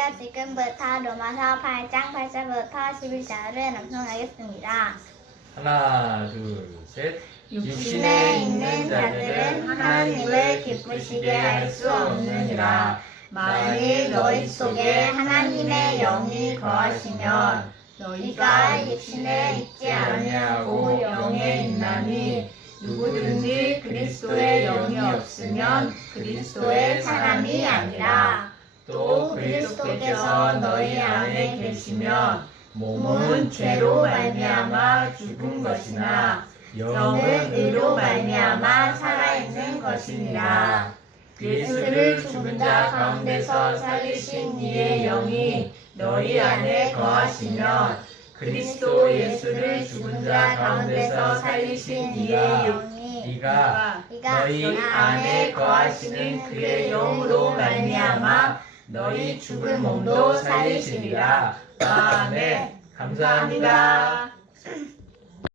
우리가 지금부터 로마서 8장 8절부터 11절을 낭송하겠습니다. 하나, 둘, 셋. 육신에 있는 자들은 하나님을 기쁘시게 할 수 없느니라. 만일 너희 속에 하나님의 영이 거하시면 너희가 육신에 있지 아니하고 영에 있나니 누구든지 그리스도의 영이 없으면 그리스도의 사람이 아니라 또 그리스도께서 너희 안에 계시면 몸은 죄로 말미암아 죽은 것이나 영은 의로 말미암아 살아있는 것이니라. 예수를 죽은 자 가운데서 살리신 이의 영이 너희 안에 거하시면 그리스도 예수를 죽은 자 가운데서 살리신 이의 영이 네가 너희 안에 거하시는 그의 영으로 말미암아 너희 죽은 몸도 살리시리라. 아멘. 감사합니다.